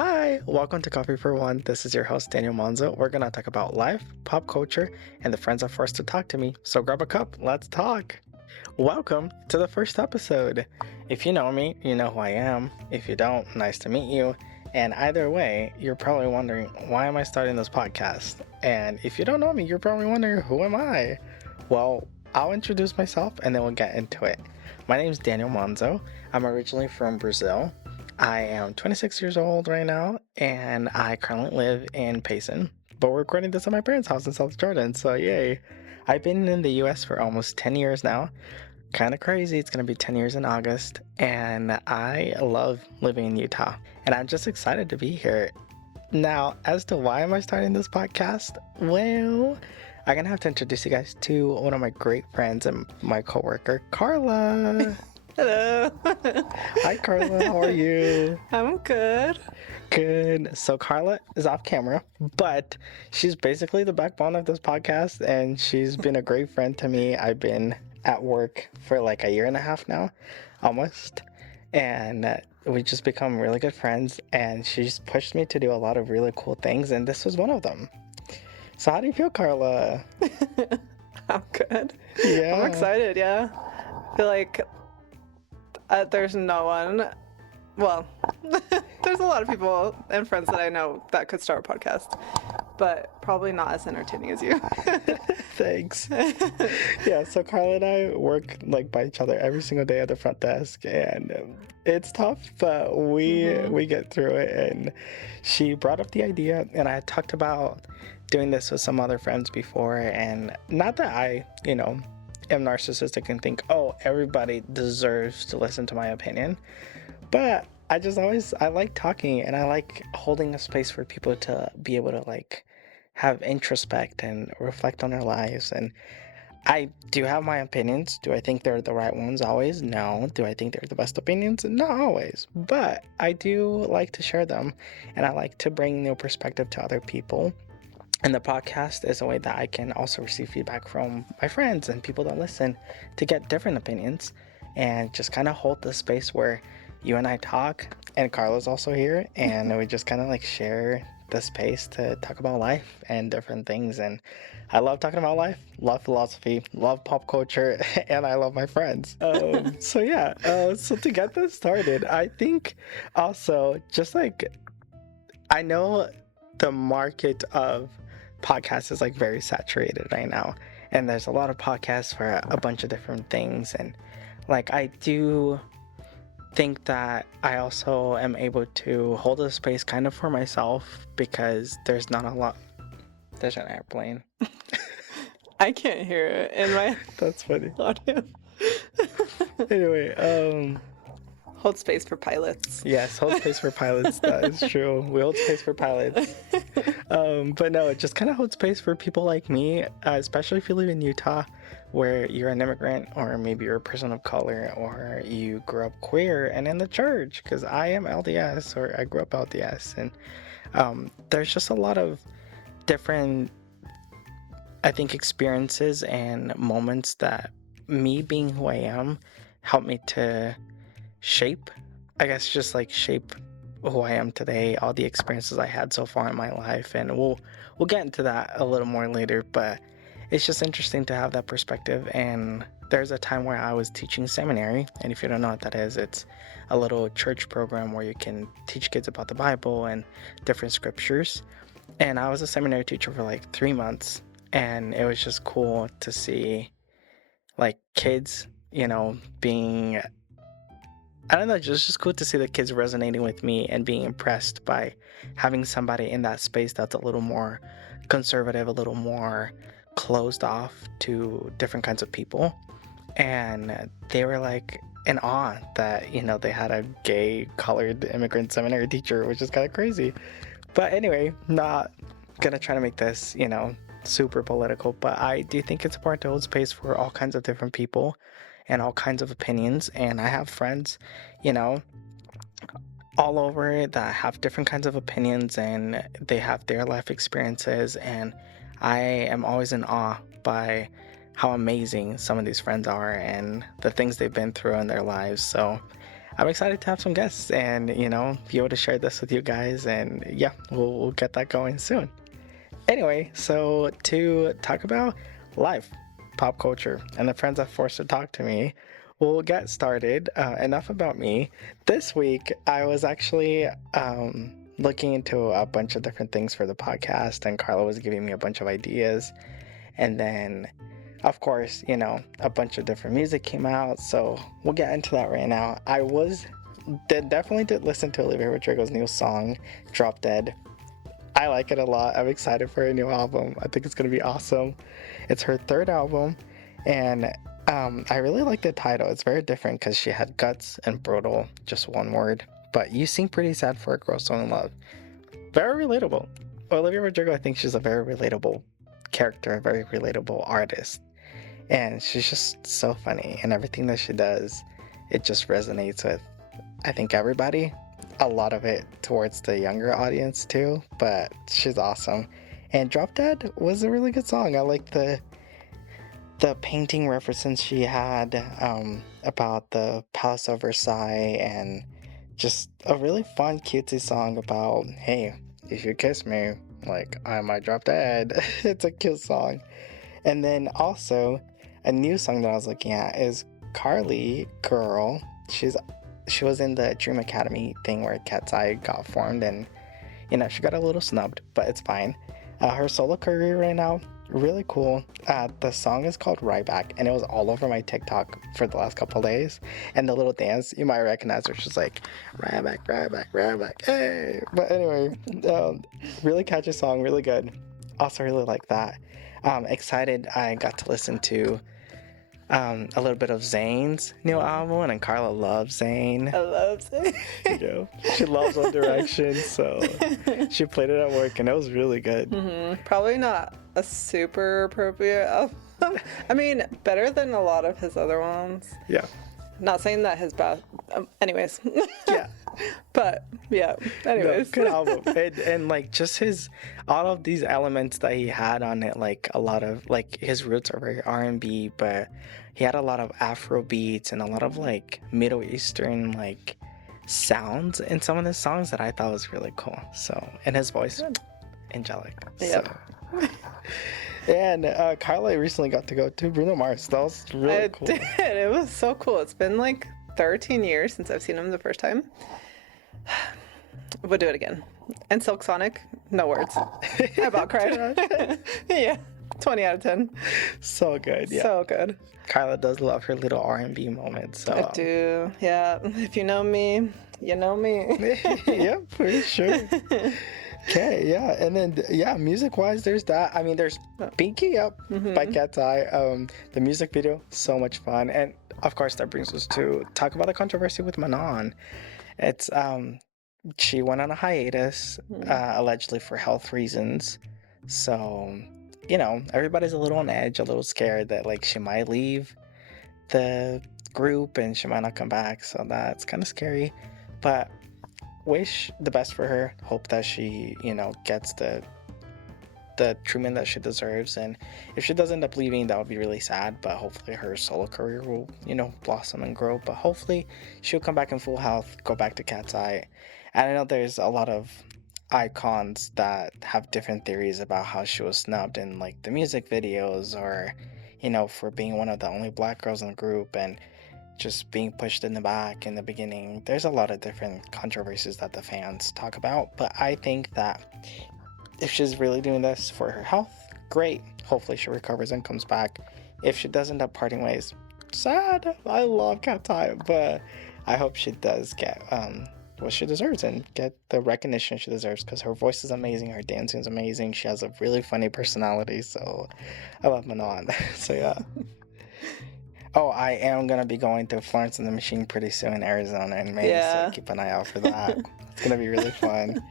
Hi, welcome to Coffee for One. This is your host, Daniel Monzo. We're going to talk about life, pop culture, and the friends that forced to talk to me. So grab a cup, let's talk. Welcome to the first episode. If you know me, you know who I am. If you don't, nice to meet you. And either way, you're probably wondering, why am I starting this podcast? And if you don't know me, you're probably wondering, who am I? Well, I'll introduce myself and then we'll get into it. My name is Daniel Monzo. I'm originally from Brazil. I am 26 years old right now, and I currently live in Payson, but we're recording this at my parents' house in South Jordan, so yay. I've been in the US for almost 10 years now. Kind of crazy, it's going to be 10 years in August, and I love living in Utah, and I'm just excited to be here. Now, as to why am I starting this podcast? Well, I'm going to have to introduce you guys to one of my great friends and my coworker, Carla. Hello. Hi, Carla. How are you? I'm good. Good. So Carla is off camera, but she's basically the backbone of this podcast, and she's been a great friend to me. I've been at work for like a year and a half now, almost, and we just become really good friends, and she's pushed me to do a lot of really cool things, and this was one of them. So how do you feel, Carla? I'm good. Yeah. I'm excited, yeah. I feel like there's no one, well, there's a lot of people and friends that I know that could start a podcast, but probably not as entertaining as you. Thanks. Yeah, so Carla and I work like by each other every single day at the front desk, and it's tough, but we get through it. And she brought up the idea, and I had talked about doing this with some other friends before, and not that I, am narcissistic and think, oh, everybody deserves to listen to my opinion, but I like talking, and I like holding a space for people to be able to like have introspect and reflect on their lives. And I do have my opinions. Do I think they're the right ones always? No. Do I think they're the best opinions? Not always, but I do like to share them, and I like to bring new perspective to other people. And the podcast is a way that I can also receive feedback from my friends and people that listen to get different opinions, and just kind of hold the space where you and I talk, and Carla's also here, and we just kind of like share the space to talk about life and different things. And I love talking about life, love philosophy, love pop culture, and I love my friends. So to get this started, I think also just like, I know the market of podcasts is like very saturated right now, and there's a lot of podcasts for a bunch of different things, and like I do think that I also am able to hold a space kind of for myself, because there's not a lot. There's an airplane. I can't hear it in my That's funny. audio. Anyway, Hold space for pilots. yes, hold space for pilots. That is true. We hold space for pilots. But no, it just kind of holds space for people like me, especially if you live in Utah, where you're an immigrant, or maybe you're a person of color, or you grew up queer and in the church, because I am LDS, or I grew up LDS. And there's just a lot of different, I think, experiences and moments that me being who I am helped me to shape who I am today, all the experiences I had so far in my life. And we'll get into that a little more later, but it's just interesting to have that perspective. And there's a time where I was teaching seminary, and if you don't know what that is, it's a little church program where you can teach kids about the Bible and different scriptures. And I was a seminary teacher for like 3 months, and it was just cool to see like kids, being, I don't know, just cool to see the kids resonating with me and being impressed by having somebody in that space that's a little more conservative, a little more closed off to different kinds of people. And they were like in awe that, they had a gay colored immigrant seminary teacher, which is kind of crazy. But anyway, not gonna try to make this, super political, but I do think it's important to hold space for all kinds of different people and all kinds of opinions. And I have friends, all over that have different kinds of opinions, and they have their life experiences, and I am always in awe by how amazing some of these friends are and the things they've been through in their lives. So I'm excited to have some guests and, be able to share this with you guys. And yeah, we'll get that going soon. Anyway, so to talk about life, pop culture, and the friends that forced to talk to me, we'll get started. Enough about me. This week, I was actually looking into a bunch of different things for the podcast, and Carla was giving me a bunch of ideas. And then, of course, a bunch of different music came out, so we'll get into that right now. I definitely did listen to Olivia Rodrigo's new song, Drop Dead. I like it a lot. I'm excited for a new album. I think it's going to be awesome. It's her third album, and I really like the title. It's very different because she had guts and brutal, just one word. But you seem pretty sad for a girl so in love. Very relatable. Olivia Rodrigo, I think she's a very relatable character, a very relatable artist. And she's just so funny. And everything that she does, it just resonates with, I think, everybody. A lot of it towards the younger audience too. But she's awesome. And Drop Dead was a really good song. I like the painting references she had about the Palace of Versailles, and just a really fun, cutesy song about, hey, if you kiss me, like, I might drop dead. It's a cute song. And then also, a new song that I was looking at is Carly Girl. She was in the Dream Academy thing where Cat's Eye got formed, and, she got a little snubbed, but it's fine. Her solo career right now, really cool. The song is called Ryback, and it was all over my TikTok for the last couple days. And the little dance you might recognize, which is like Ryback, Ryback, Ryback, hey. But anyway, really catchy song, really good. Also really like that. Excited I got to listen to a little bit of Zayn's new album, and Carla loves Zayn. I love Zayn. She loves One Direction, so she played it at work, and it was really good. Mm-hmm. Probably not a super appropriate album. I mean, better than a lot of his other ones. Yeah. Not saying that his bad. Anyways. Yeah. But yeah. Anyways. No, good album. And like just all of these elements that he had on it, like a lot of like his roots are very R&B, but he had a lot of Afro beats and a lot of like Middle Eastern like sounds in some of his songs that I thought was really cool. So, and his voice, angelic. Yep. So. And Carla recently got to go to Bruno Mars. That was really cool. Did. It was so cool. It's been like 13 years since I've seen him the first time. We'll do it again. And Silk Sonic, no words. I about cried. Yeah, 20 out of 10. So good, yeah. So good. Carla does love her little R&B moments. So. I do, yeah. If you know me, you know me. Yeah, for sure. Okay, yeah, and then music-wise, there's that. I mean, there's Pinky Up by Cat's Eye. The music video, so much fun, and of course, that brings us to talk about the controversy with Manon. It's she went on a hiatus, allegedly for health reasons. So, everybody's a little on edge, a little scared that like she might leave the group and she might not come back. So that's kind of scary, but. Wish the best for her. Hope that she, gets the treatment that she deserves. And if she does end up leaving, that would be really sad. But hopefully her solo career will, blossom and grow. But hopefully she'll come back in full health, go back to Cat's Eye. And I know there's a lot of icons that have different theories about how she was snubbed in like the music videos, or, for being one of the only black girls in the group, and just being pushed in the back in the beginning. There's a lot of different controversies that the fans talk about, but I think that if she's really doing this for her health, great. Hopefully she recovers and comes back. If she does end up parting ways, sad. I love Cat's Eye, but I hope she does get what she deserves and get the recognition she deserves, because her voice is amazing, her dancing is amazing, she has a really funny personality, so I love Manon. So yeah. Oh, I am going to be going to Florence and the Machine pretty soon in Arizona and May, so keep an eye out for that. It's going to be really fun.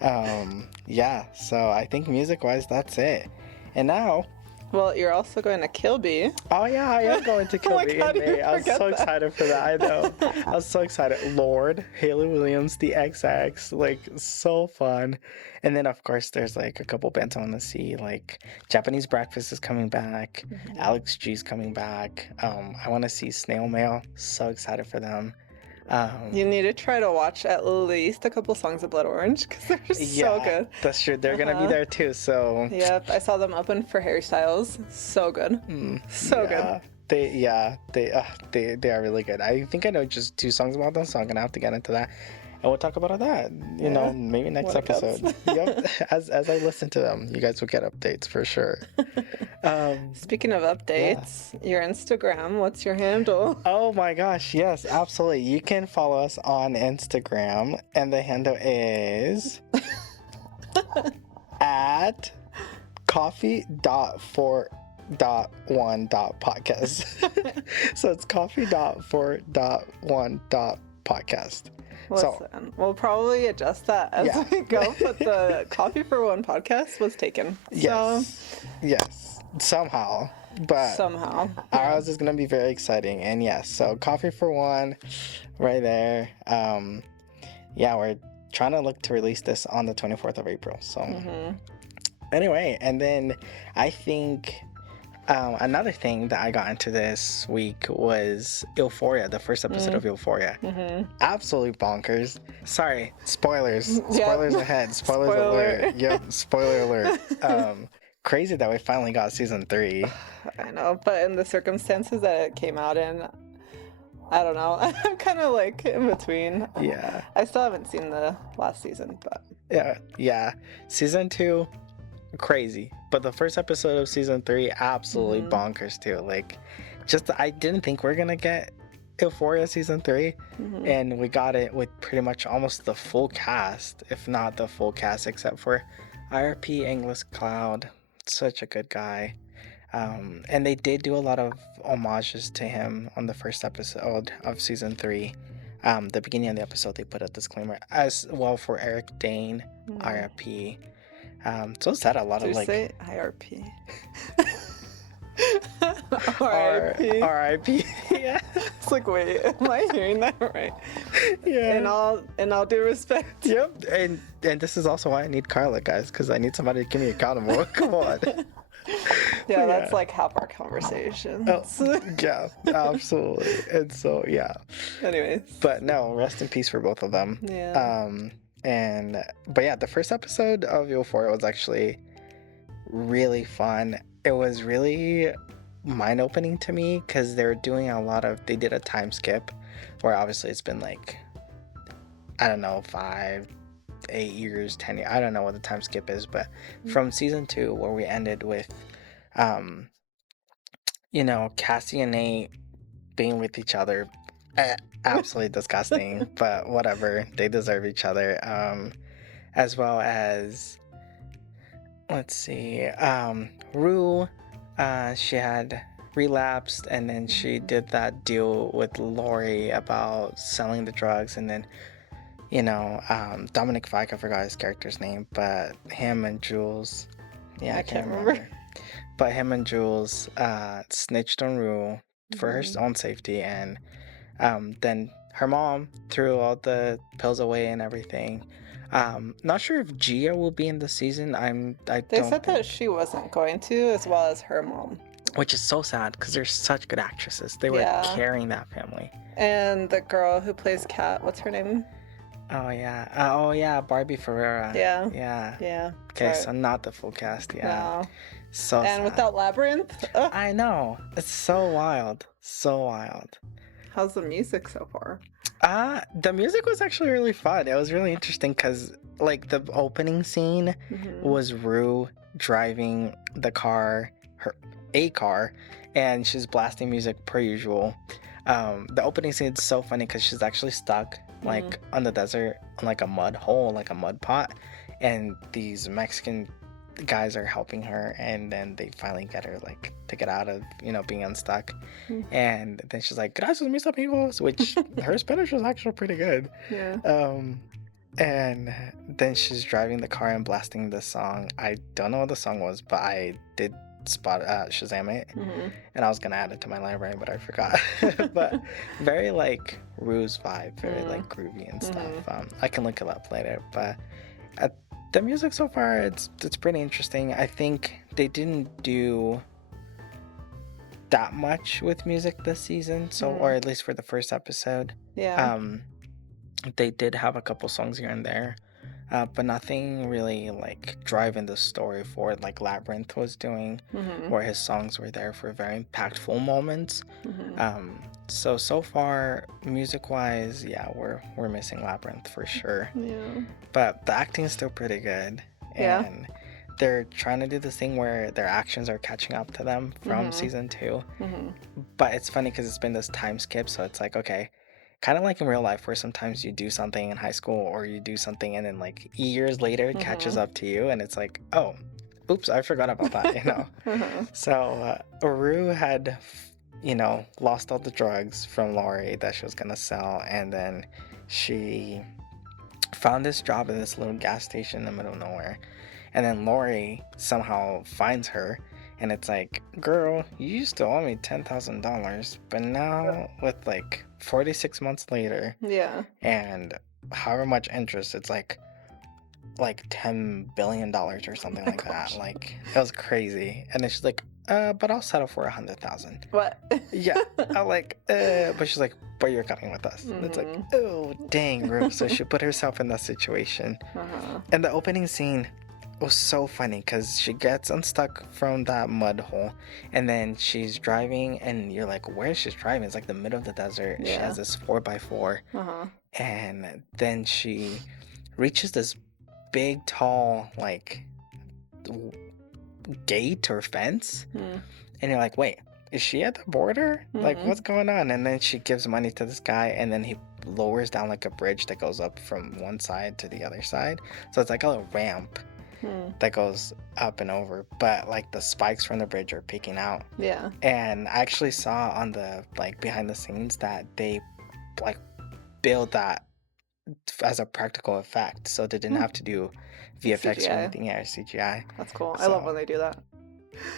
So I think music-wise, that's it. And now... Well, you're also going to Kilby. Oh, yeah, I am going to Kilby in May. I was so excited for that. I know. I was so excited. Lord, Hayley Williams, the XX, like, so fun. And then, of course, there's, like, a couple bands I want to see. Like, Japanese Breakfast is coming back. Alex G's coming back. I want to see Snail Mail. So excited for them. You need to try to watch at least a couple songs of Blood Orange because they're so good. That's true. They're gonna be there too. So yep, I saw them open for Harry Styles. So good, so good. They are really good. I think I know just 2 songs about them, so I'm gonna have to get into that. And we'll talk about that, you know, maybe next episode. Yep. As I listen to them, you guys will get updates for sure. Speaking of updates, your Instagram, what's your handle? Oh my gosh, yes, absolutely. You can follow us on Instagram, and the handle is at coffee.4.1.podcast. So it's coffee.4.1.podcast. Listen, we'll probably adjust that as we go, but the Coffee for One podcast was taken. Yes, somehow. But ours is going to be very exciting. And yes, so Coffee for One right there. We're trying to look to release this on the 24th of April. So anyway, and then I think another thing that I got into this week was Euphoria, the first episode of Euphoria. Absolutely bonkers. Sorry, spoilers. Spoilers ahead. Spoilers alert. Yep, spoiler alert. Crazy that we finally got season 3. I know, but in the circumstances that it came out in, I don't know. I'm kind of like in between. Yeah. I still haven't seen the last season, but... Yeah. Season 2, crazy. But the first episode of season 3, absolutely bonkers too. Like, just I didn't think we are gonna get Euphoria season 3, and we got it with pretty much almost the full cast, if not the full cast, except for IRP English Cloud. Such a good guy. And they did do a lot of homages to him on the first episode of season 3. The beginning of the episode, they put a disclaimer as well for Eric Dane, IRP. So it's had a lot of like. Did you say IRP? RIP. Yeah. It's like, wait, am I hearing that right? Yeah. In all due respect. Yep. And this is also why I need Carla, guys, because I need somebody to keep me accountable. Come on. Yeah, that's like half our conversation. Oh, yeah, absolutely. And so, yeah. Anyways. But no, rest in peace for both of them. Yeah. But yeah, the first episode of Euphoria was actually really fun. It was really mind-opening to me because they did a time skip where obviously it's been like, I don't know, 5, 8 years, 10 years, I don't know what the time skip is, but from season 2 where we ended with Cassie and Nate being with each other, absolutely disgusting, but whatever, they deserve each other. As well as, let's see, Rue, she had relapsed, and then she did that deal with Lori about selling the drugs, and then Dominic Fike, I forgot his character's name, but him and Jules, I can't remember. But him and Jules snitched on Rue for her own safety, and then her mom threw all the pills away and everything. Not sure if Gia will be in the season. They said that she wasn't going to, as well as her mom. Which is so sad because they're such good actresses. They were carrying that family. And the girl who plays Kat, what's her name? Oh yeah, Barbie Ferreira. Yeah. Okay, so not the full cast. Yeah. No. So and sad. Without Labyrinth. Ugh. I know, it's so wild. How's the music so far? The music was actually really fun. It was really interesting because like the opening scene was Rue driving the car, a car, and she's blasting music per usual. The opening scene is so funny because she's actually stuck like on the desert on like a mud hole, like a mud pot, and these Mexican guys are helping her, and then they finally get her like to get out of being unstuck. And then she's like, gracias mis amigos, which her Spanish was actually pretty good. And then she's driving the car and blasting the song. I don't know what the song was, but I did spot Shazam it, and I was gonna add it to my library, but I forgot. But very like Rue's vibe, very like groovy and stuff. I can look it up later, but the music so far, it's pretty interesting. I think they didn't do that much with music this season, so or at least for the first episode. Yeah. They did have a couple songs here and there, but nothing really like driving the story forward like Labyrinth was doing, where his songs were there for very impactful moments. So far, music wise, yeah, we're missing Labyrinth for sure. Yeah. But the acting is still pretty good, and they're trying to do this thing where their actions are catching up to them from season 2. But it's funny because it's been this time skip, so it's like, okay, kind of like in real life where sometimes you do something in high school or you do something and then like years later it catches up to you and it's like, oh, oops, I forgot about that, you know. So Rue had, you know, lost all the drugs from Lori that she was gonna sell, and then she found this job at this little gas station in the middle of nowhere, and then Lori somehow finds her. And it's like, girl, you used to owe me $10,000, but now with like 46 months later, and however much interest, it's like $10 billion or something like that. Like, it was crazy. And then she's like, but I'll settle for 100,000. What? Yeah, I'm like, but she's like, but you're coming with us. And it's like, oh, dang, Rue. So she put herself in that situation. And the opening scene was so funny because she gets unstuck from that mud hole, and then she's driving, and you're like, where is she driving? It's like the middle of the desert. She has this 4x4, and then she reaches this big, tall, like, gate or fence, and you're like, wait, is she at the border? Like, what's going on? And then she gives money to this guy, and then he lowers down like a bridge that goes up from one side to the other side, so it's like a little ramp that goes up and over, but like the spikes from the bridge are peeking out. Yeah. And I actually saw on the like behind the scenes that they like build that as a practical effect, so they didn't have to do VFX CGI. or anything. Yeah, CGI. That's cool. I love when they do that.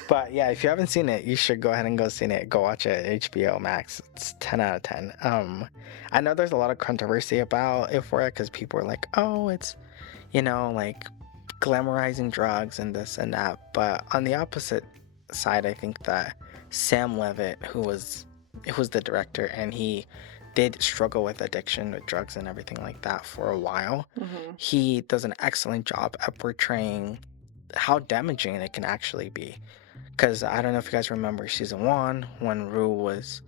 But yeah, if you haven't seen it, you should go ahead and go see it. Go watch it. HBO Max. It's 10 out of 10. I know there's a lot of controversy about it for it because people are like, oh, it's, you know, like glamorizing drugs and this and that. But on the opposite side, I think that Sam Levitt, who was the director, and he did struggle with addiction, with drugs and everything like that for a while. He does an excellent job at portraying how damaging it can actually be. Because I don't know if you guys remember season 1 when Rue was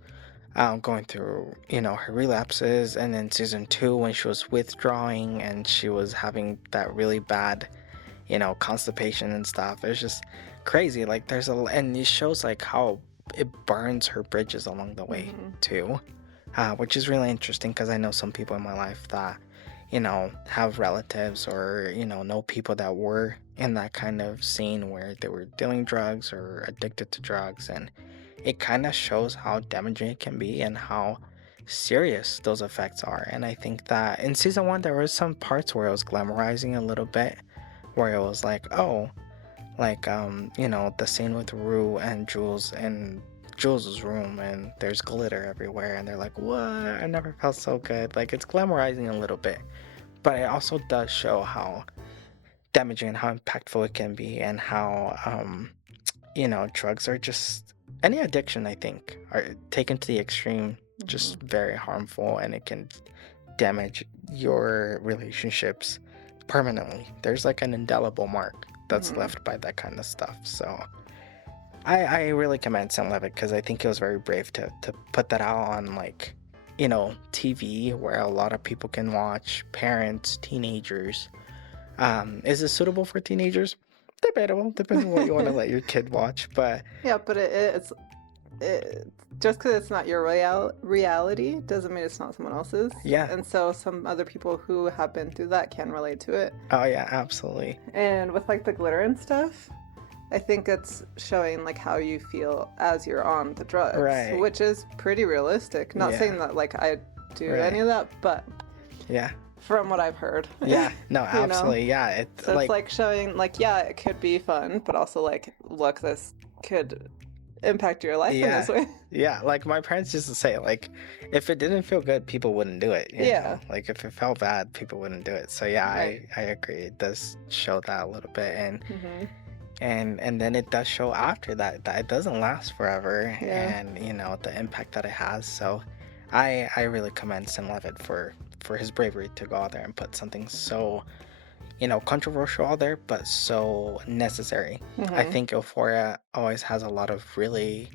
going through, you know, her relapses, and then season 2 when she was withdrawing and she was having that really bad, you know, constipation and stuff. It's just crazy. Like and it shows like how it burns her bridges along the way too, which is really interesting because I know some people in my life that, you know, have relatives or, you know people that were in that kind of scene where they were dealing drugs or addicted to drugs, and it kind of shows how damaging it can be and how serious those effects are. And I think that in season 1 there was some parts where it was glamorizing a little bit, where it was like, oh, like you know, the scene with Rue and Jules in Jules' room and there's glitter everywhere and they're like, what? I never felt so good. Like, it's glamorizing a little bit, but it also does show how damaging and how impactful it can be, and how you know, drugs are just, any addiction I think are taken to the extreme, just very harmful, and it can damage your relationships permanently. There's like an indelible mark that's left by that kind of stuff. So I really commend Sam Levitt because I think it was very brave to put that out on, like, you know, TV where a lot of people can watch, parents, teenagers. Is it suitable for teenagers? Debatable, depends on what you want to let your kid watch. But yeah, but it's just because it's not your reality doesn't mean it's not someone else's. Yeah. And so some other people who have been through that can relate to it. Oh yeah, absolutely. And with like the glitter and stuff, I think it's showing like how you feel as you're on the drugs, right? Which is pretty realistic. Not saying that like I do any of that, but yeah, from what I've heard. Yeah, no, absolutely. Yeah, so it's like showing like, yeah, it could be fun, but also like, look, this could impact your life in this way. Yeah, like my parents used to say, like, if it didn't feel good, people wouldn't do it. You know? Like if it felt bad, people wouldn't do it. So yeah, I agree. It does show that a little bit, and then it does show after that it doesn't last forever, Yeah. and the impact that it has. So I really commend Sim Levitt for his bravery to go out there and put something so controversial out there, but so necessary. I think Euphoria always has a lot of really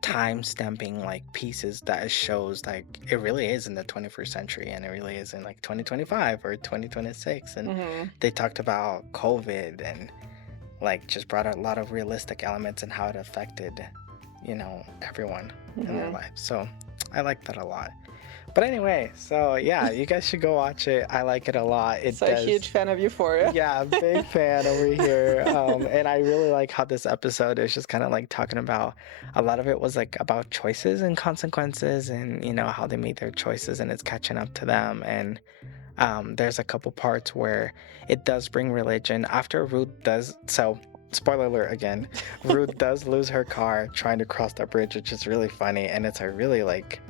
time stamping like pieces that shows like it really is in the 21st century, and it really is in like 2025 or 2026. And they talked about COVID and like just brought a lot of realistic elements and how it affected everyone in their lives. So I like that a lot. But anyway, so yeah, you guys should go watch it. I like it a lot. A huge fan of Euphoria. Yeah, big fan over here. And I really like how this episode is just kind of like talking about, a lot of it was like about choices and consequences, and how they made their choices, and it's catching up to them. And there's a couple parts where it does bring religion after Ruth does. So spoiler alert again, Ruth does lose her car trying to cross that bridge, which is really funny, and it's a really like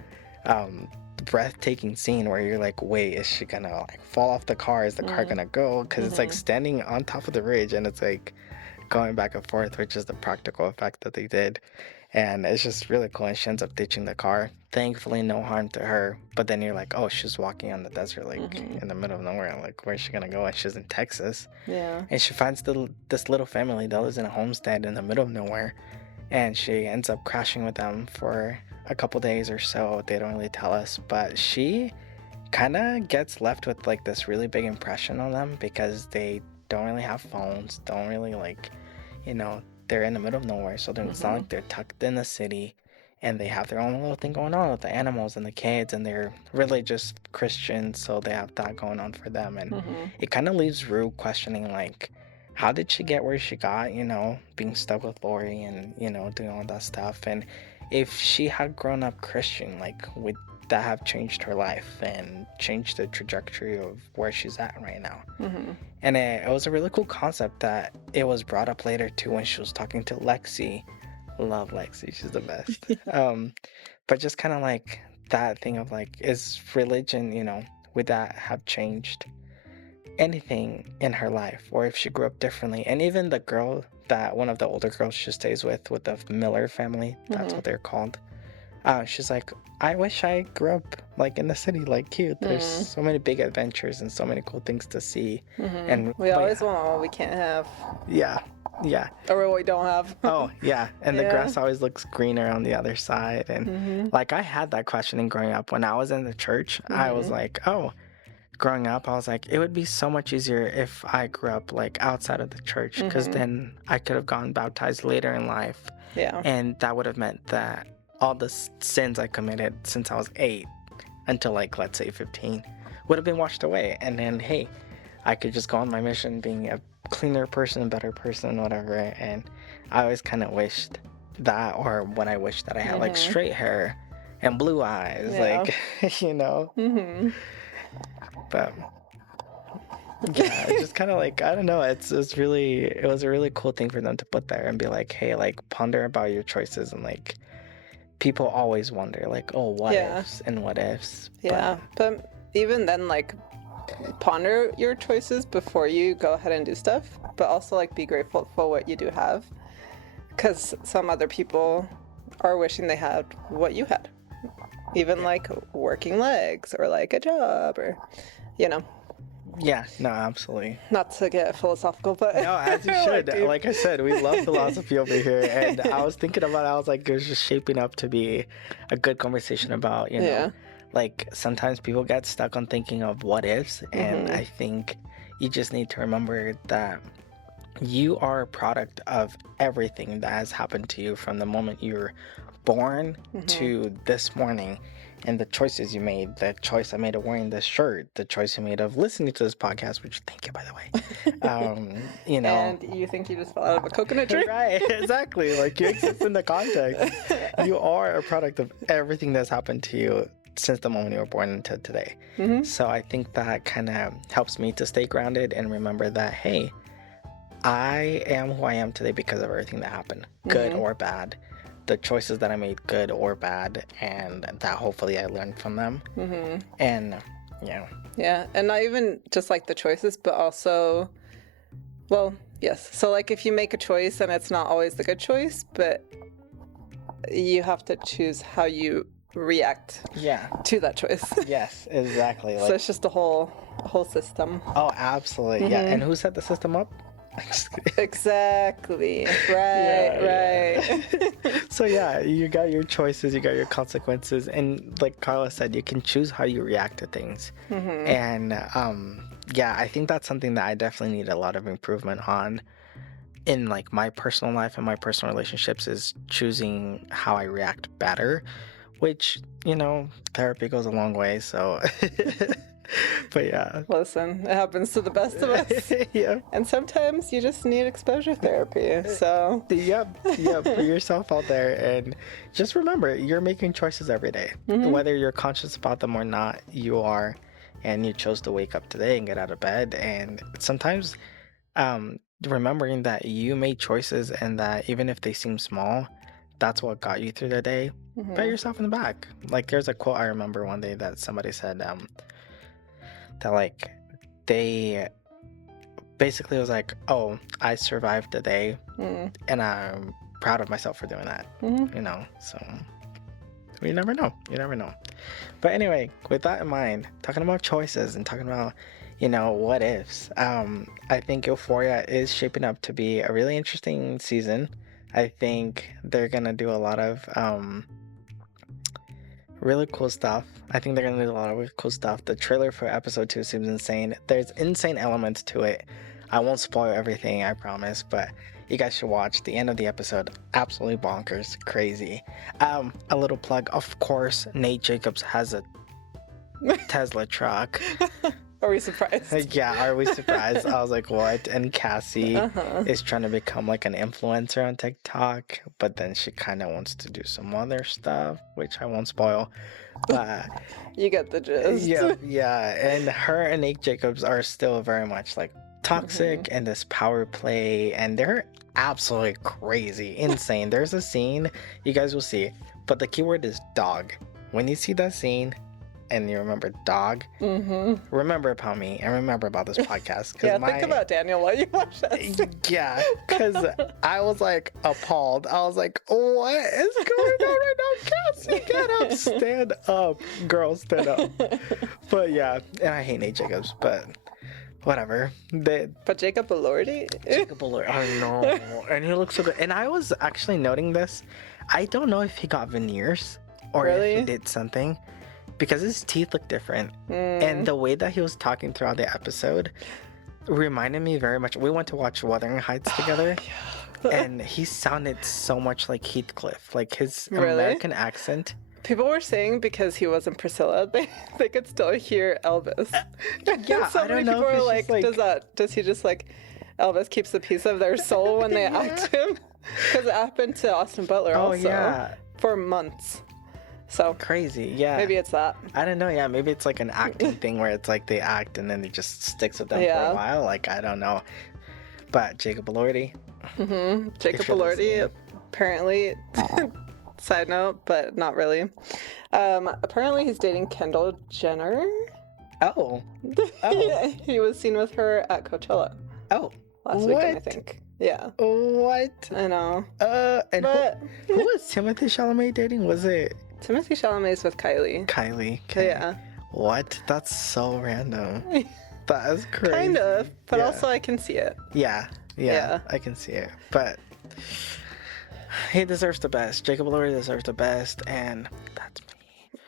breathtaking scene where you're like, wait, is she gonna like fall off the car? Is the car gonna go? Because it's like standing on top of the ridge, and it's like going back and forth, which is the practical effect that they did. And it's just really cool, and she ends up ditching the car. Thankfully no harm to her, but then you're like, oh, she's walking on the desert, like in the middle of nowhere, like where's she gonna go? And she's in Texas, and she finds this little family that lives in a homestead in the middle of nowhere, and she ends up crashing with them for a couple days or so. They don't really tell us, but she kind of gets left with like this really big impression on them, because they don't really have phones, don't really like, they're in the middle of nowhere, so it's not like they're tucked in the city, and they have their own little thing going on with the animals and the kids, and they're religious Christians, so they have that going on for them. And it kind of leaves Rue questioning like, how did she get where she got, being stuck with Lori and doing all that stuff. And if she had grown up Christian, like, would that have changed her life and changed the trajectory of where she's at right now? And it was a really cool concept that it was brought up later too, when she was talking to Lexi. Love Lexi, she's the best. But just kind of like that thing of like, is religion, would that have changed anything in her life, or if she grew up differently? And even the girl, that one of the older girls she stays with the Miller family, that's what they're called, she's like, I wish I grew up like in the city like you. There's so many big adventures and so many cool things to see. And we always want what we can't have. Yeah Or what we don't have. Oh yeah, and the grass always looks greener on the other side. And like, I had that questioning growing up when I was in the church. I was like, growing up, I was like, it would be so much easier if I grew up like outside of the church, because then I could have gotten baptized later in life. And that would have meant that all the sins I committed since I was 8 until like, let's say 15, would have been washed away. And then, hey, I could just go on my mission being a cleaner person, better person, whatever. And I always kind of wished that, or when I wished that I had like straight hair and blue eyes, like, But yeah, it's just kind of like, I don't know, it was a really cool thing for them to put there and be like, hey, like, ponder about your choices. And like, people always wonder like, oh, what ifs and what ifs. But even then, like, ponder your choices before you go ahead and do stuff, but also like be grateful for what you do have, because some other people are wishing they had what you had, even like working legs or like a job, or Yeah, no, absolutely. Not to get philosophical, but no, as you should. Like I said, we love philosophy over here, and I was thinking about it. I was like, it was just shaping up to be a good conversation about, like, sometimes people get stuck on thinking of what ifs, and I think you just need to remember that you are a product of everything that has happened to you from the moment you're born to this morning. And the choices you made, the choice I made of wearing this shirt, the choice you made of listening to this podcast, which, thank you, by the way. And you think you just fell out of a coconut tree? Right, exactly. Like, you exist in the context. You are a product of everything that's happened to you since the moment you were born until today. So I think that kind of helps me to stay grounded and remember that, hey, I am who I am today because of everything that happened, good or bad. The choices that I made, good or bad, and that hopefully I learned from them. And and not even just like the choices, but also Well, yes. So, like, if you make a choice and it's not always the good choice, but you have to choose how you react Yeah. to that choice. Yes, exactly. So it's just a whole system. Oh, absolutely. Yeah. And who set the system up? Exactly. Right. So yeah, you got your choices, you got your consequences, and like Carla said, you can choose how you react to things. And yeah, I think that's something that I definitely need a lot of improvement on in like my personal life and my personal relationships, is choosing how I react better, which, you know, therapy goes a long way. So but yeah. Listen, it happens to the best of us. Yeah. And sometimes you just need exposure therapy. So Yep. Put yourself out there and just remember, you're making choices every day. Whether you're conscious about them or not, you are. And you chose to wake up today and get out of bed. And sometimes remembering that you made choices and that even if they seem small, that's what got you through the day. Pat yourself in the back. Like, there's a quote I remember one day that somebody said that like they basically was like, oh, I survived the day and I'm proud of myself for doing that. You know, so you never know. But anyway, with that in mind, talking about choices and talking about, you know, what ifs, I think Euphoria is shaping up to be a really interesting season. I think they're gonna do a lot of really cool stuff. I think they're gonna do a lot of really cool stuff. The trailer for episode 2 seems insane. There's insane elements to it. I won't spoil everything, I promise, but you guys should watch the end of the episode. Absolutely bonkers, crazy. A little plug, of course, Nate Jacobs has a Tesla truck. Are we surprised? Yeah, are we surprised? I was like, what? And Cassie is trying to become like an influencer on TikTok, but then she kind of wants to do some other stuff, which I won't spoil. But you get the gist. Yeah. And her and Nate Jacobs are still very much like toxic and this power play, and they're absolutely crazy, insane. There's a scene, you guys will see, but the keyword is dog. When you see that scene and you remember dog, remember about me and remember about this podcast. Yeah, think about Daniel while you watch that. Yeah, because I was like appalled. I was like, what is going on right now? Cassie, get up, stand up, girl, stand up. But yeah, and I hate Nate Jacobs, but whatever. But Jacob Elordi? I know. And he looks so good. And I was actually noting this. I don't know if he got veneers or if he did something, because his teeth look different. And the way that he was talking throughout the episode reminded me very much. We went to watch Wuthering Heights together. And he sounded so much like Heathcliff. Like his American accent. People were saying because he wasn't Priscilla, they could still hear Elvis. Yeah, so I don't many know people if are it's like, does he just like, Elvis keeps a piece of their soul when they act him? Because it happened to Austin Butler also for months. So crazy, yeah. Maybe it's that. I don't know, yeah. Maybe it's like an acting thing where it's like they act and then it just sticks with them for a while. Like, I don't know. But Jacob Elordi. Jacob Elordi, apparently... Side note, but not really. Apparently he's dating Kendall Jenner. Oh. He was seen with her at Coachella. Oh. Last weekend, I think. Yeah. What? I know. And who was Timothy Chalamet dating? Was it? Timothy Chalamet's with Kylie. Kylie. Okay. Yeah. What? That's so random. That is crazy. Kind of, but also I can see it. Yeah, I can see it. But he deserves the best. Jacob Elordi deserves the best, and that's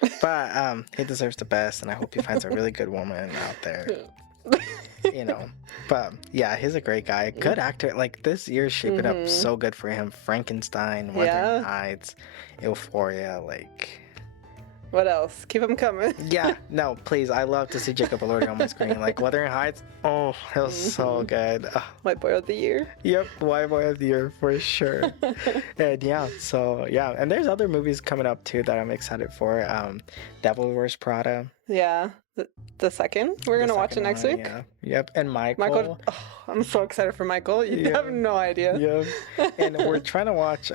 me. But he deserves the best, and I hope he finds a really good woman out there. You know. But yeah, he's a great guy. Good actor. Like, this year's shaping up so good for him. Frankenstein, Wuthering Heights, Euphoria, like... What else? Keep them coming. Yeah, no, please. I love to see Jacob Elordi on my screen. Like, Wuthering Heights, oh, it was so good. White Boy of the Year. Yep, White Boy of the Year for sure. And yeah, so yeah. And there's other movies coming up too that I'm excited for. Devil Wears Prada. Yeah, the second. We're going to watch it next week. Yeah. Yep, and Michael. Oh, I'm so excited for Michael. You have no idea. Yep. And we're trying to watch...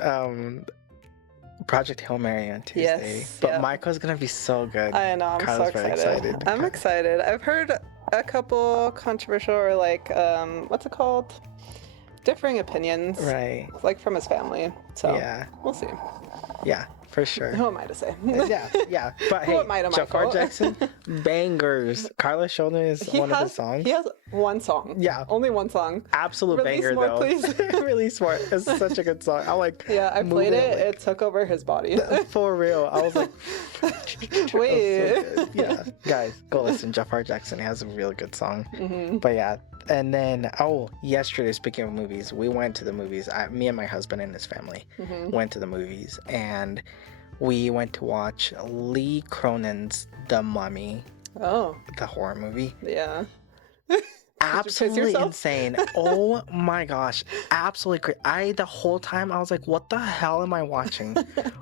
Project Hail Mary on Tuesday. But Michael's gonna be so good. I know, I'm so excited. I'm excited. I've heard a couple controversial or like what's it called? Differing opinions. Right. Like from his family. So Yeah. we'll see. Yeah, for sure. Who am I to say? Yeah. But Who hey, am I to Jafar Michael? Jackson, bangers. Carlos Shoulder is one of his songs. He has one song. Yeah. Only one song. Absolute Release banger more, though. please. Really smart. It's such a good song. I like. Yeah, I played it. Like, it took over his body. for real. I was like, wait. So yeah, guys, go listen. Jafar Jackson has a really good song. Mm-hmm. But yeah, and then yesterday, speaking of movies, we went to the movies. Me and my husband and his family went to the movies, and we went to watch Lee Cronin's The Mummy. Oh. The horror movie. Yeah. Absolutely insane. Oh my gosh. Absolutely crazy. The whole time I was like, what the hell am I watching?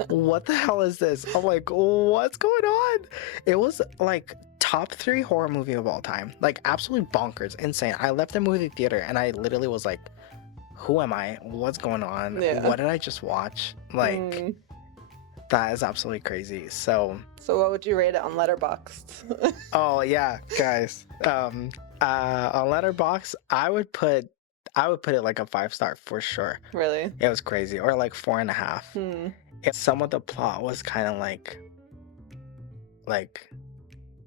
What the hell is this? I'm like, what's going on? It was like top 3 horror movie of all time. Like absolutely bonkers. Insane. I left the movie theater and I literally was like, who am I? What's going on? Yeah. What did I just watch? Like, that is absolutely crazy. So what would you rate it on Letterboxd? oh yeah, guys. On Letterboxd, I would put it like a 5-star for sure. Really? It was crazy, or like 4.5. Some of the plot was kind of like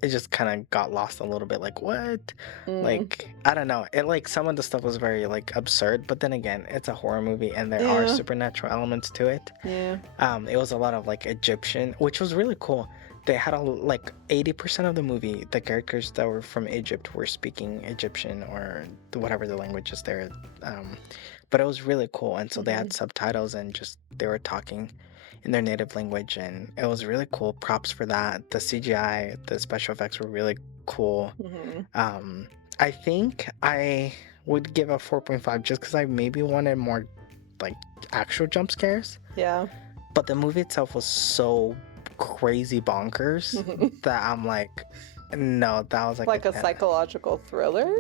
it just kind of got lost a little bit. Like what? Like I don't know. It like some of the stuff was very like absurd, but then again, it's a horror movie and there are supernatural elements to it. Yeah. It was a lot of like Egyptian, which was really cool. They had like 80% of the movie, the characters that were from Egypt were speaking Egyptian or whatever the language is there. But it was really cool. And so they had subtitles and just they were talking in their native language. And it was really cool. Props for that. The CGI, the special effects were really cool. I think I would give a 4.5 just because I maybe wanted more like actual jump scares. Yeah. But the movie itself was so crazy bonkers that I'm like, no, that was like a psychological thriller.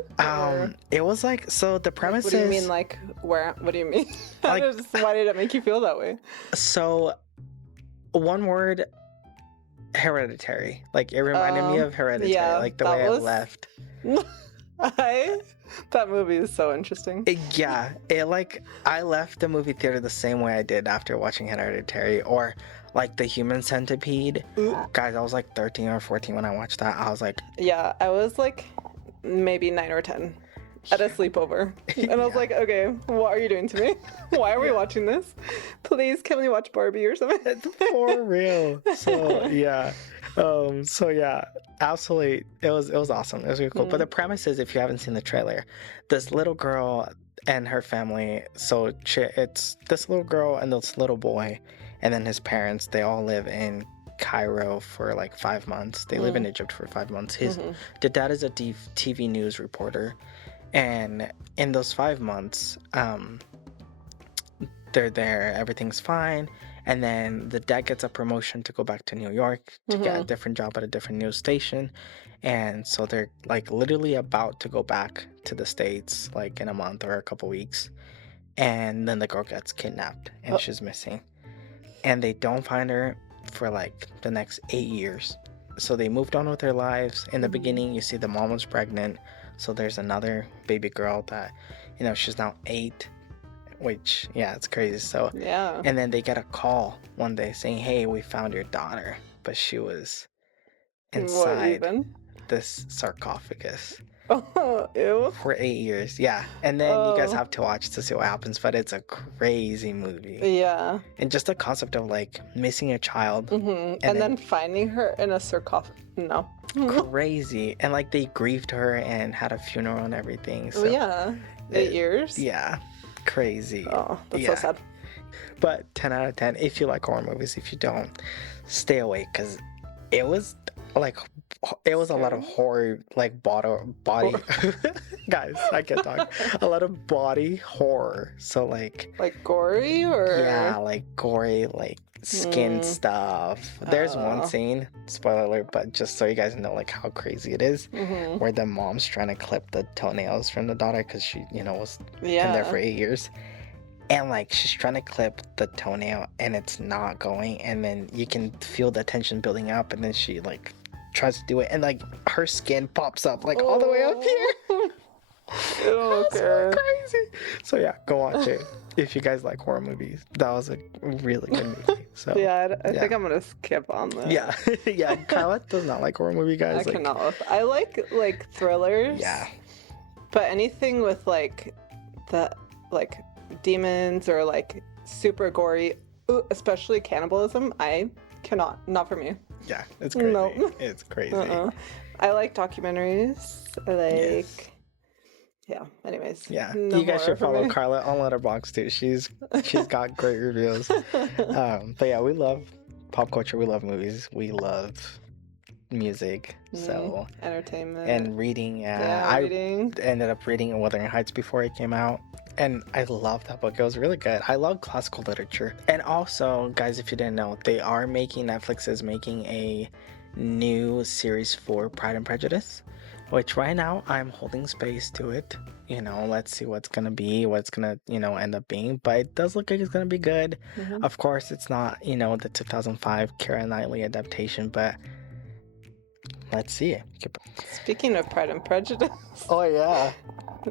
It was like, so the premise what do you is, mean, like where? What do you mean? Like, why did it make you feel that way? So one word, Hereditary. Like it reminded me of Hereditary, like the way I left. That movie is so interesting. I left the movie theater the same way I did after watching Hereditary, or like The Human Centipede. Guys, I was like 13 or 14 when I watched that. I was like, yeah, I was like maybe 9 or 10 at a sleepover, and I was like, okay, what are you doing to me? Why are we watching this? Please, can we watch Barbie or something? For real. So yeah. Absolutely, it was awesome. It was really cool. But the premise is, if you haven't seen the trailer, this little girl and her family. So it's this little girl and this little boy, and then his parents. They all live in Cairo for like 5 months. They live in Egypt for 5 months. The dad is a TV news reporter, and in those 5 months, they're there. Everything's fine. And then the dad gets a promotion to go back to New York to get a different job at a different news station. And so they're like literally about to go back to the States like in a month or a couple weeks. And then the girl gets kidnapped and she's missing. And they don't find her for like the next 8 years. So they moved on with their lives. In the beginning, you see the mom was pregnant. So there's another baby girl that, she's now 8. Which, yeah, it's crazy. So, yeah. And then they get a call one day saying, hey, we found your daughter. But she was inside this sarcophagus. Oh, ew. For 8 years. Yeah. And then you guys have to watch to see what happens. But it's a crazy movie. Yeah. And just the concept of like missing a child. And then finding her in a sarcophagus. No. Crazy. And like they grieved her and had a funeral and everything. So, yeah. 8 years. Yeah. Crazy. Oh, that's so sad. But 10 out of 10 if you like horror movies. If you don't, stay away, because it was a lot of horror, like body guys, I can't talk. A lot of body horror. So like gory, or yeah, like gory, like skin stuff. There's one scene, spoiler alert, but just so you guys know like how crazy it is, where the mom's trying to clip the toenails from the daughter because she was in there for 8 years, and like she's trying to clip the toenail and it's not going, and then you can feel the tension building up, and then she like tries to do it, and like her skin pops up like all the way up here. That's so crazy. So yeah, go watch it if you guys like horror movies. That was a really good movie. So Yeah, I think I'm gonna skip on that. yeah, yeah. Carla does not like horror movie, guys. I cannot. I like thrillers. Yeah. But anything with like the like demons or like super gory, especially cannibalism, I cannot. Not for me. Yeah, it's crazy. No. It's crazy. I like documentaries. I like. Yes. Yeah. Anyways. Yeah. No you guys should follow me. Carla on Letterboxd too. She's got great reviews. But yeah, we love pop culture. We love movies. We love music. So entertainment and reading. Yeah, reading. I ended up reading Wuthering Heights before it came out, and I loved that book. It was really good. I love classical literature. And also, guys, if you didn't know, Netflix is making a new series for Pride and Prejudice, which right now I'm holding space to it. You know, let's see what's gonna end up being, but it does look like it's gonna be good. Of course, it's not the 2005 Keira Knightley adaptation, but let's see. Speaking of Pride and Prejudice. Oh yeah.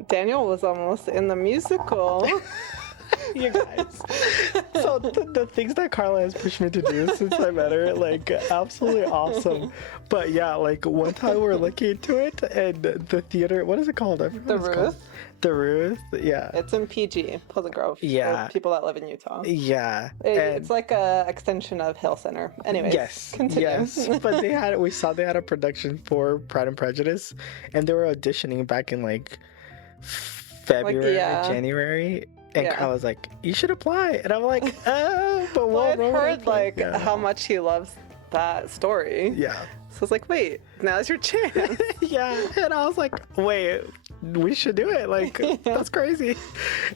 Daniel was almost in the musical. You guys. So the things that Carla has pushed me to do since I met her, like, absolutely awesome. But yeah, like, one time we're looking into it, and the theater, what is it called? I forget The what it's Ruth? called. The Ruth, yeah. It's in PG, Pleasant Grove. Yeah. For people that live in Utah. Yeah. It's like a extension of Hill Center. Anyways, continue. Yes. But we saw they had a production for Pride and Prejudice, and they were auditioning back in like February, January. And Carla's like, you should apply. And I'm like, oh, but what? Well, I'd heard like how much he loves that story. Yeah. So I was like, wait, now's your chance. Yeah. And I was like, wait, we should do it. Like, that's crazy.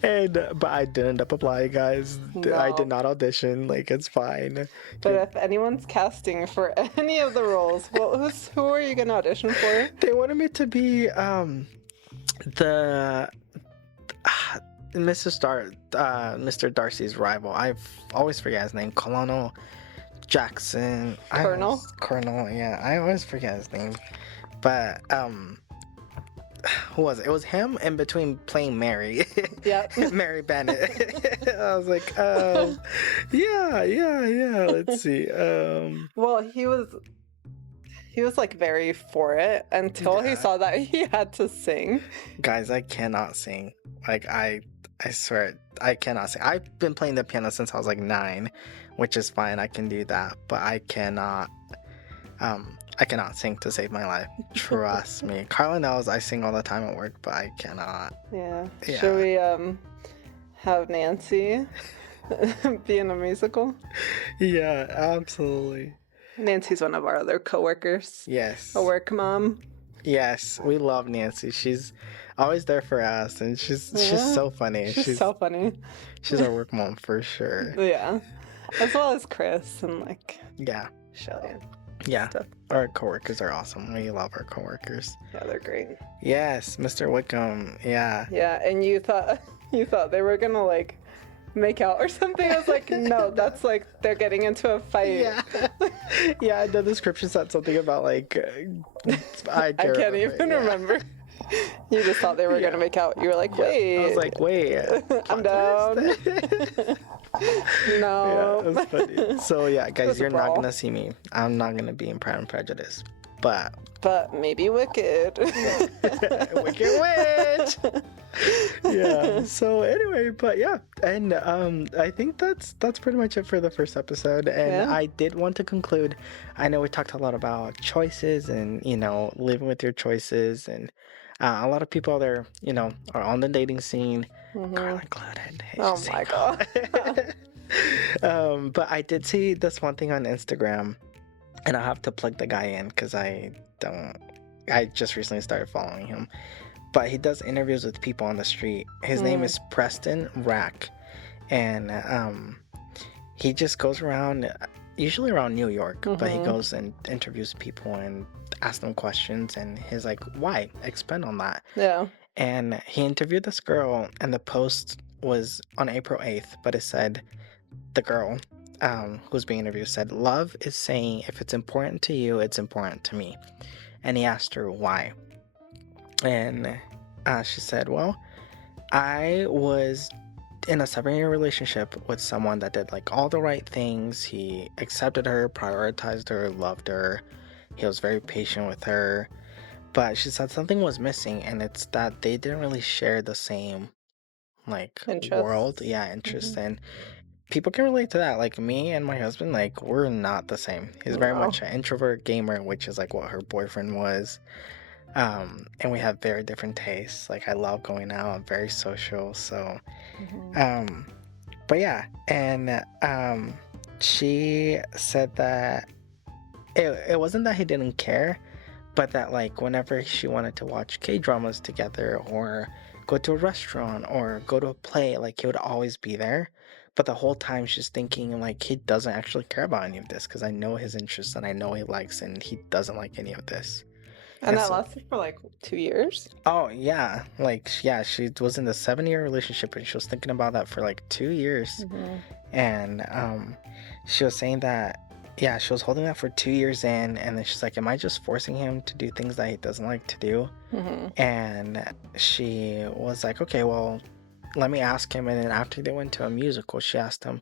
But I didn't end up applying, guys. No. I did not audition. Like, it's fine. But if anyone's casting for any of the roles, who are you going to audition for? They wanted me to be Mr. Darcy's rival. I always forget his name. Colonel Jackson. Colonel, yeah. I always forget his name. But who was it? It was him in between playing Mary. Yeah. Mary Bennett. I was like, yeah. Let's see. Well, he was like very for it until he saw that he had to sing. Guys, I cannot sing. Like, I swear, I cannot sing. I've been playing the piano since I was like 9, which is fine. I can do that, but I cannot sing to save my life. Trust me. Carla knows I sing all the time at work, but I cannot. Yeah. Should we have Nancy be in a musical? Yeah, absolutely. Nancy's one of our other coworkers. Yes. A work mom. Yes, we love Nancy. She's always there for us, and she's so funny. She's so funny. She's our work mom for sure. Yeah, as well as Chris and like Shelly. Yeah, our coworkers are awesome. We love our coworkers. Yeah, they're great. Yes, Mr. Wickham. Yeah. Yeah, and you thought they were gonna like make out or something. I was like, no, that's like they're getting into a fight. Yeah, the description said something about like I can't even remember. You just thought they were gonna make out. You were like, wait. I was like, wait. I'm down. No. Yeah, it was funny. So yeah, guys, you're not gonna see me. I'm not gonna be in Pride and Prejudice. But maybe Wicked. Wicked Witch. Yeah. So anyway, but yeah, and I think that's pretty much it for the first episode. And I did want to conclude. I know we talked a lot about choices and living with your choices, and a lot of people there are on the dating scene. Carla included. Oh my god. But I did see this one thing on Instagram. And I'll have to plug the guy in because I just recently started following him. But he does interviews with people on the street. His name is Preston Rack. And he just goes around, usually around New York, but he goes and interviews people and asks them questions. And he's like, why? Expand on that. Yeah. And he interviewed this girl, and the post was on April 8th, but it said the girl who's being interviewed, said, "Love is saying if it's important to you, it's important to me." And he asked her why. And she said, "Well, I was in a 7-year relationship with someone that did like all the right things. He accepted her, prioritized her, loved her. He was very patient with her. But she said something was missing, and it's that they didn't really share the same like world, Interests. interest. And people can relate to that. Like me and my husband, like we're not the same. He's very No. much an introvert gamer, which is like what her boyfriend was. And we have very different tastes. Like I love going out. I'm very social. So, but yeah, and she said that it wasn't that he didn't care, but that like whenever she wanted to watch K-dramas together or go to a restaurant or go to a play, like he would always be there. But the whole time she's thinking like he doesn't actually care about any of this because I know his interests and I know he likes and he doesn't like any of this. And that lasted for like 2 years? Oh, yeah. Like, yeah, she was in a 7-year relationship and she was thinking about that for like 2 years. And she was saying that, yeah, she was holding that for 2 years in. And then she's like, am I just forcing him to do things that he doesn't like to do? And she was like, okay, well, let me ask him. And then after they went to a musical, she asked him,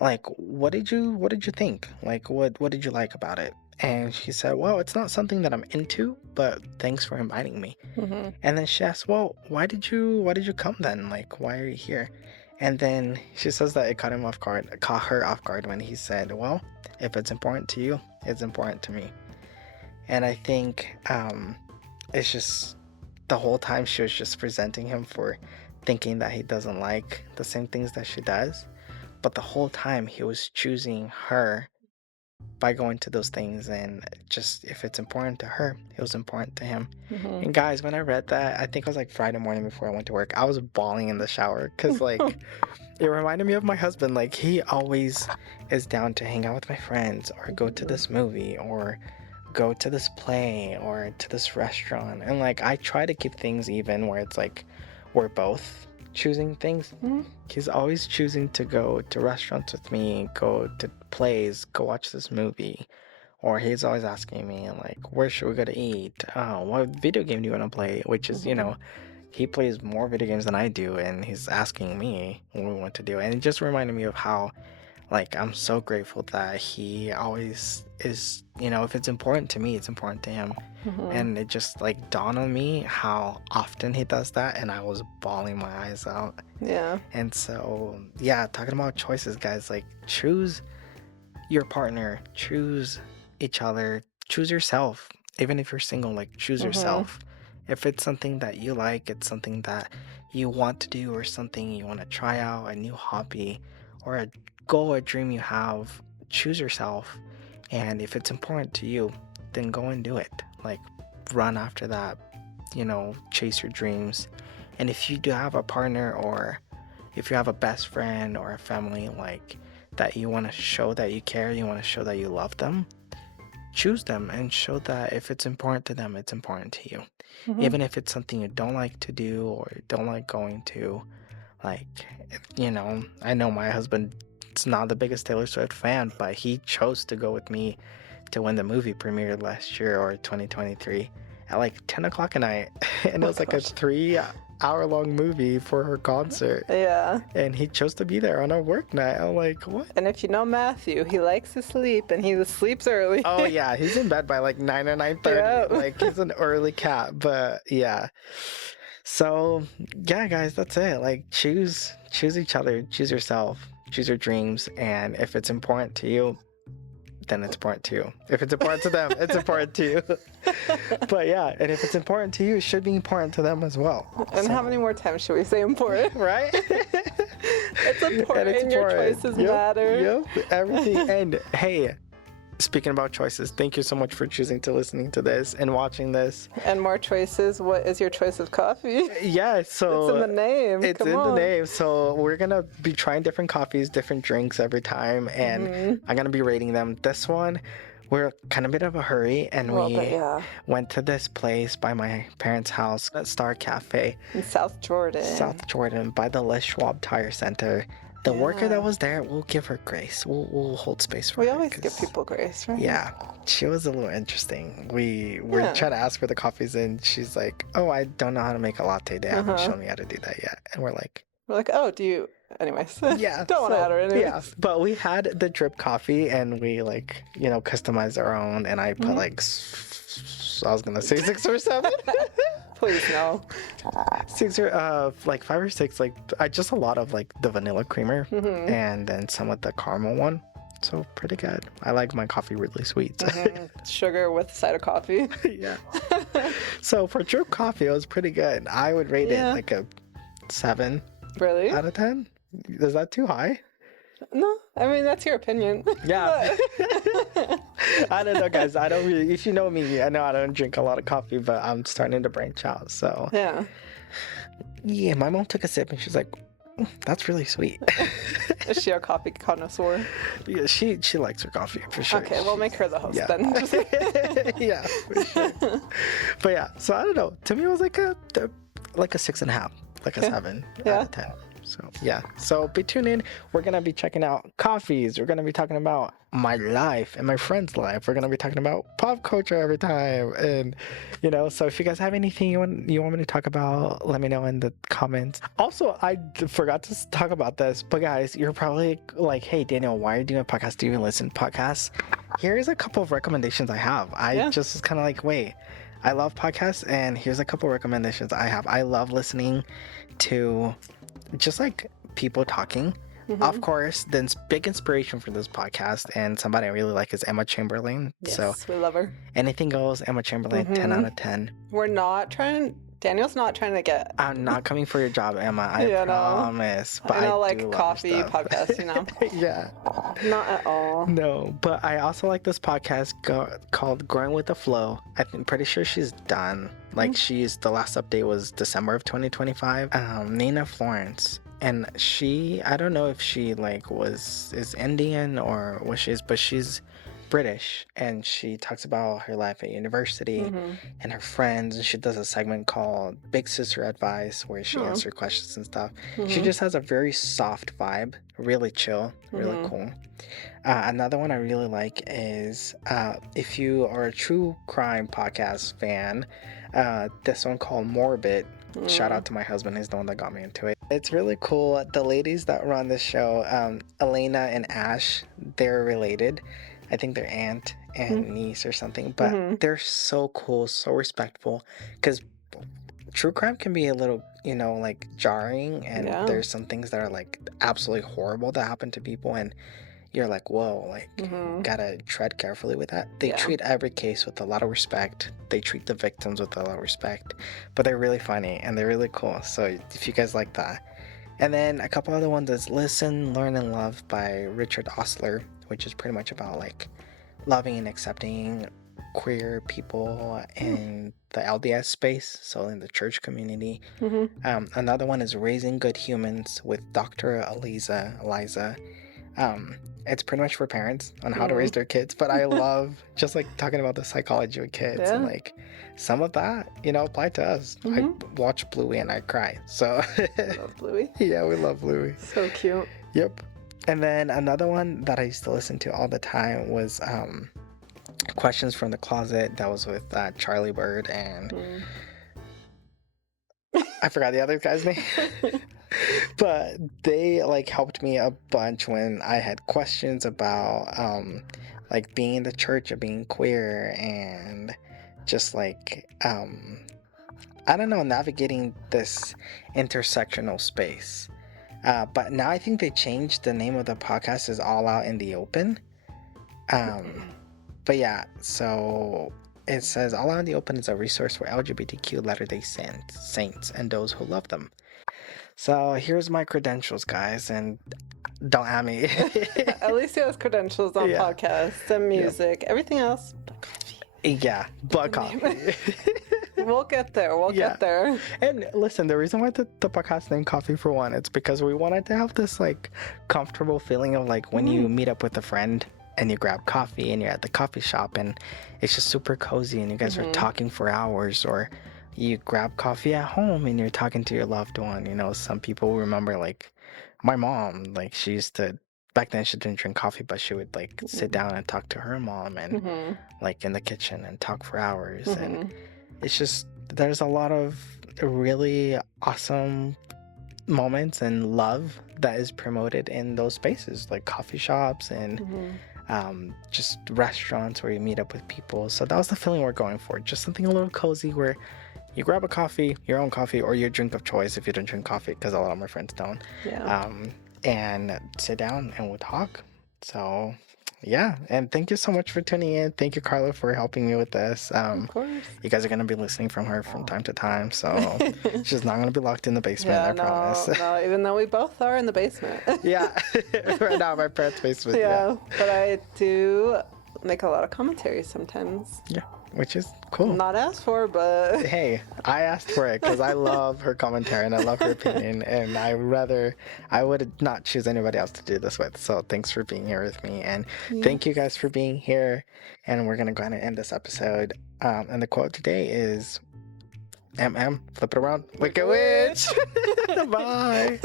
like, what did you think? Like, what did you like about it? And she said, well, it's not something that I'm into, but thanks for inviting me. And then she asked, well, why did you come then? Like, why are you here? And then she says that it caught her off guard when he said, well, if it's important to you, it's important to me. And I think it's just the whole time she was just presenting him for thinking that he doesn't like the same things that she does. But the whole time he was choosing her by going to those things, and just if it's important to her, it was important to him. And guys, when I read that, I think it was like Friday morning before I went to work, I was bawling in the shower because like it reminded me of my husband. Like he always is down to hang out with my friends or go to this movie or go to this play or to this restaurant, and like I try to keep things even where it's like we're both choosing things. He's always choosing to go to restaurants with me, go to plays, go watch this movie, or he's always asking me like, where should we go to eat? What video game do you want to play? Which is, you know, he plays more video games than I do, and he's asking me what we want to do. And it just reminded me of how like I'm so grateful that he always is, you know, if it's important to me, it's important to him. And it just like dawned on me how often he does that, and I was bawling my eyes out. Yeah. And so, yeah, talking about choices, guys, like choose your partner, choose each other, choose yourself. Even if you're single, like choose yourself. If it's something that you like, it's something that you want to do, or something you want to try out, a new hobby or a goal, a dream you have, choose yourself. And if it's important to you, then go and do it. Like run after that, you know, chase your dreams. And if you do have a partner, or if you have a best friend or a family like that, you want to show that you care, you want to show that you love them, choose them and show that if it's important to them, it's important to you. Even if it's something you don't like to do or don't like going to. Like, you know, I know my husband's not the biggest Taylor Swift fan, but he chose to go with me to when the movie premiered last year, or 2023, at like 10 o'clock at night. And it was like a 3-hour-long movie for her concert. Yeah. And he chose to be there on a work night. I'm like, what? And if you know Matthew, he likes to sleep, and he sleeps early. Oh yeah, he's in bed by like 9 or 9:30. Yep. Like he's an early cat, but yeah. So yeah, guys, that's it. Like choose each other, choose yourself, choose your dreams, and if it's important to you, then it's important to you. If it's important to them, it's important to you. But yeah, and if it's important to you, it should be important to them as well. And how many more times should we say important? Right? It's important, and your choices matter. Yep, everything. And hey, speaking about choices, thank you so much for choosing to listening to this and watching this. And more choices. What is your choice of coffee? Yeah, so it's in the name. It's in the name. So we're gonna be trying different coffees, different drinks every time, and I'm gonna be rating them. This one, we're kind of a bit of a hurry, and we went to this place by my parents' house, at Star Cafe in South Jordan. By the Les Schwab Tire Center. the worker that was there, we'll give her grace. We'll hold space for her. We always give people grace, right? Yeah, she was a little interesting. We try to ask for the coffees, and she's like, "Oh, I don't know how to make a latte. They haven't shown me how to do that yet." And we're like, "Oh, do you?" Anyways, yeah, don't want to add her anyways. Yeah, but we had the drip coffee, and we customized our own, and I put I was gonna say 6 or 7. Please no. 6 or 5 or 6. I just a lot of the vanilla creamer, and then some of the caramel one. So pretty good. I like my coffee really sweet. Sugar with a side of coffee. Yeah. So for drip coffee, it was pretty good. I would rate it like a 7. Really? Out of 10. Is that too high? No, I mean that's your opinion. Yeah. I don't know, guys. I don't really. If you know me, I know I don't drink a lot of coffee, but I'm starting to branch out. So yeah. Yeah, my mom took a sip and she's like, "That's really sweet." Is she a coffee connoisseur? Yeah, she likes her coffee for sure. Okay, we'll make her the host then. Yeah, for sure. But yeah, so I don't know. To me, it was like a 6.5, like a 7 out of 10. So yeah, so be tuned in. We're gonna be checking out coffees. We're gonna be talking about my life and my friend's life. We're gonna be talking about pop culture every time, and so if you guys have anything you want me to talk about, let me know in the comments. Also, I forgot to talk about this, but guys, you're probably like, "Hey Daniel, why are you doing a podcast? Do you even listen to podcasts?" Here's a couple of recommendations I have. I just was kind of like, wait, I love podcasts, and here's a couple of recommendations I have. I love listening to just people talking. Of course, the big inspiration for this podcast and somebody I really like is Emma Chamberlain. Yes, so we love her. Anything goes. Emma Chamberlain, 10 out of 10. Daniel's not trying to get... I'm not coming for your job, Emma. I promise. But I know, coffee podcasts, Yeah. Not at all. No, but I also like this podcast called Growing with the Flow. I'm pretty sure she's done. The last update was December of 2025. Nina Florence. And I don't know if she is Indian or what she is, but she's British, and she talks about her life at university and her friends, and she does a segment called Big Sister Advice where she answers questions and stuff. She just has a very soft vibe, really chill, really cool. Another one I really like is if you are a true crime podcast fan, this one called Morbid. Shout out to my husband, he's the one that got me into it. It's really cool. The ladies that run this show, Elena and Ash, they're related. I think they're aunt and niece or something, but they're so cool, so respectful, because true crime can be a little, jarring, and there's some things that are absolutely horrible that happen to people, and you're like, whoa, gotta tread carefully with that. They treat every case with a lot of respect. They treat the victims with a lot of respect, but they're really funny and they're really cool. So if you guys like that. And then a couple other ones is Listen, Learn, and Love by Richard Ostler, which is pretty much about loving and accepting queer people in the LDS space, so in the church community. Another one is Raising Good Humans with Dr. Eliza. It's pretty much for parents on how to raise their kids, but I love just talking about the psychology of kids and some of that, apply to us. I watch Bluey and I cry. So love Bluey. Yeah, we love Bluey. So cute. Yep. And then another one that I used to listen to all the time was Questions from the Closet. That was with Charlie Bird and I forgot the other guy's name. But they helped me a bunch when I had questions about being in the church or being queer, and just I don't know, navigating this intersectional space. But now I think they changed the name of the podcast is All Out in the Open. But yeah, so it says All Out in the Open is a resource for LGBTQ Latter-day Saints and those who love them. So here's my credentials, guys, and don't at me. At least he has credentials on podcasts and music. Everything else, but coffee. Yeah, but coffee. We'll get there. We'll get there. And listen, the reason why the podcast named Coffee for One, it's because we wanted to have this comfortable feeling of when you meet up with a friend and you grab coffee and you're at the coffee shop and it's just super cozy and you guys are talking for hours, or you grab coffee at home and you're talking to your loved one. You know, some people remember, like, my mom, like, she used to, back then she didn't drink coffee, but she would, like, sit down and talk to her mom and, like, in the kitchen and talk for hours. And it's just, there's a lot of really awesome moments and love that is promoted in those spaces, like coffee shops and just restaurants where you meet up with people. So that was the feeling we're going for, just something a little cozy where you grab a coffee, your own coffee, or your drink of choice if you don't drink coffee, because a lot of my friends don't, and sit down and we'll talk. So yeah, and thank you so much for tuning in. Thank you, Carla, for helping me with this. Of course. You guys are going to be listening from her from time to time, so she's not going to be locked in the basement, I promise. No, even though we both are in the basement. Yeah, right now, my parents' basement. Yeah, but I do make a lot of commentaries sometimes. Yeah, which is cool. Not asked for, but... Hey, I asked for it because I love her commentary and I love her opinion, and I would not choose anybody else to do this with. So thanks for being here with me, and thank you guys for being here. And we're gonna go ahead and end this episode. And the quote today is, flip it around, Wicked Witch. Bye.